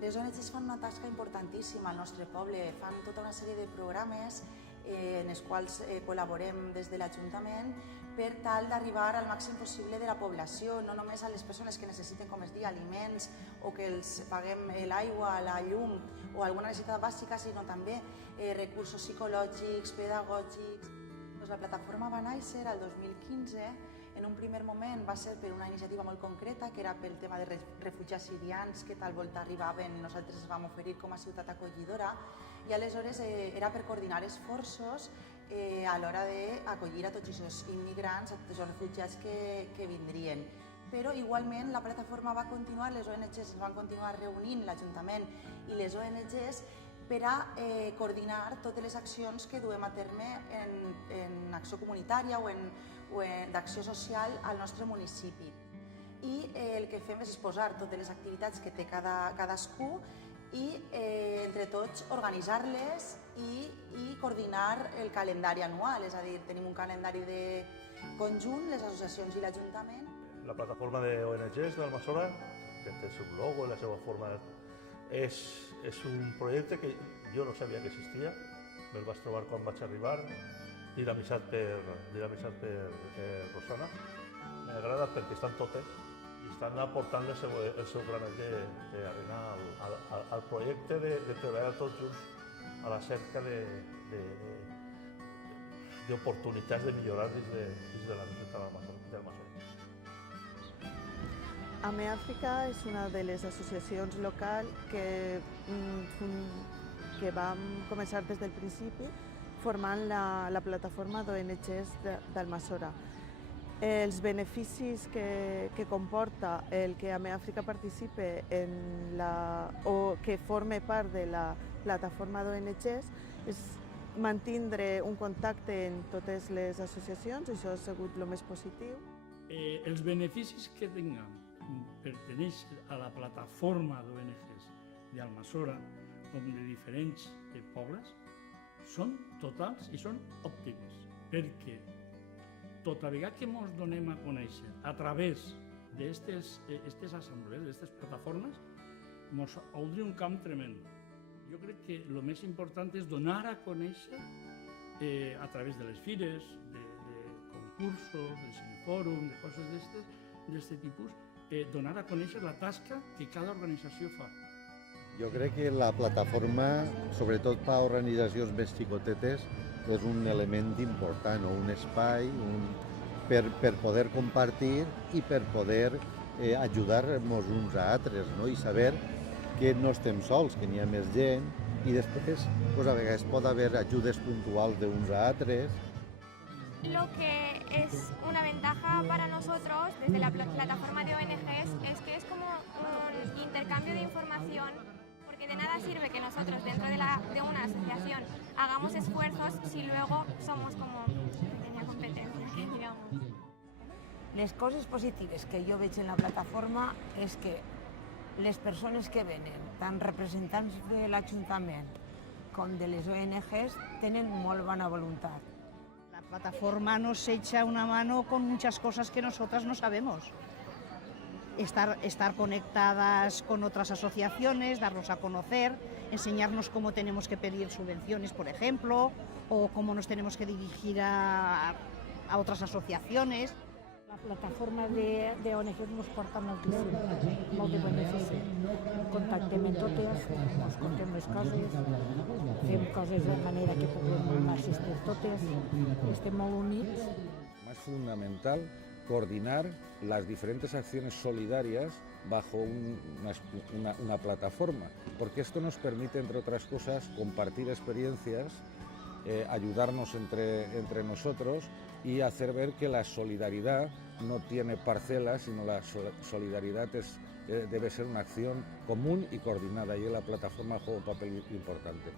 Les ONGs fan una tasca importantíssima al nostre poble, fan tota una sèrie de programes en els quals col·laborem des de l'Ajuntament per tal d'arribar al màxim possible de la població, no només a les persones que necessiten, com es diu, aliments o que els paguem l'aigua, la llum o alguna necessitat bàsica, sinó també recursos psicològics, pedagògics. La plataforma va néixer el 2015. En un primer moment va ser per una iniciativa molt concreta, que era pel tema de refugiats sirians que tal volta arribaven i nosaltres ens vam oferir com a ciutat acollidora, i aleshores era per coordinar esforços a l'hora d'acollir a tots aquests immigrants, a tots els refugiats que vindrien. Però igualment la plataforma va continuar, les ONGs es van continuar reunint, l'Ajuntament i les ONGs, per a coordinar totes les accions que duem a terme en acció comunitària o d'acció social al nostre municipi. I el que fem és exposar totes les activitats que té cadascú i entre tots organitzar-les i coordinar el calendari anual, és a dir, tenim un calendari de conjunt, les associacions i l'Ajuntament. La plataforma d'ONGs d'Almassora, que té el seu logo i la seva forma, és un projecte que jo no sabia que existia, me'l vaig trobar quan vaig arribar, dinamitzat per Rosana. M'agrada perquè estan totes i estan aportant el seu granet d'arena al projecte de treballar tots junts a la cerca d'oportunitats de millorar dins de la regió d'Almassora. AMEAfrica és una de les associacions locals que vam començar des del principi formant la plataforma d'ONGs d'Almassora. Els beneficis que comporta el que AMEAfrica participe o que forme part de la plataforma d'ONGs és mantindre un contacte en totes les associacions, això ha sigut el més positiu. Els beneficis que tinguem pertenèixer a la plataforma d'ONGs d'Almassora com de diferents pobles són totals i són òptims, perquè tota vegada que ens donem a conèixer a través d'aquestes assemblees, d'aquestes plataformes, ens obri un camp tremend. Jo crec que el més important és donar a conèixer a través de les fires, de concursos, de cinefòrum, de coses d'aquest tipus, donar a conèixer la tasca que cada organització fa. Jo crec que la plataforma, sobretot per a organitzacions més xicotetes, és un element important, o un espai per poder compartir i per poder ajudar-nos uns a altres, no? I saber que no estem sols, que n'hi ha més gent, i després a vegades pot haver ajudes puntuals d'uns a altres. Lo que es una ventaja para nosotros desde la plataforma de ONGs es que es como un intercambio de información, porque de nada sirve que nosotros dentro de una asociación hagamos esfuerzos si luego somos como pequeña competencia, digamos. Les coses positives que jo veig en la plataforma és que les persones que venen, tant representants de l'Ajuntament com de les ONGs, tenen molt bona voluntat. La plataforma nos echa una mano con muchas cosas que nosotras no sabemos. Estar conectadas con otras asociaciones, darnos a conocer, enseñarnos cómo tenemos que pedir subvenciones, por ejemplo, o cómo nos tenemos que dirigir a otras asociaciones. La plataforma de ONGs ens porta moltíssim, molt de benefici. Contactem amb totes, ens contem les coses, fem coses de manera que puguem assistir totes, estem molt units. Es fundamental coordinar las diferentes acciones solidarias bajo una plataforma, porque esto nos permite, entre otras cosas, compartir experiencias, ayudarnos entre nosotros y hacer ver que la solidaridad no tiene parcelas, sino la solidaridad debe ser una acción común y coordinada, y la plataforma juega un papel importante.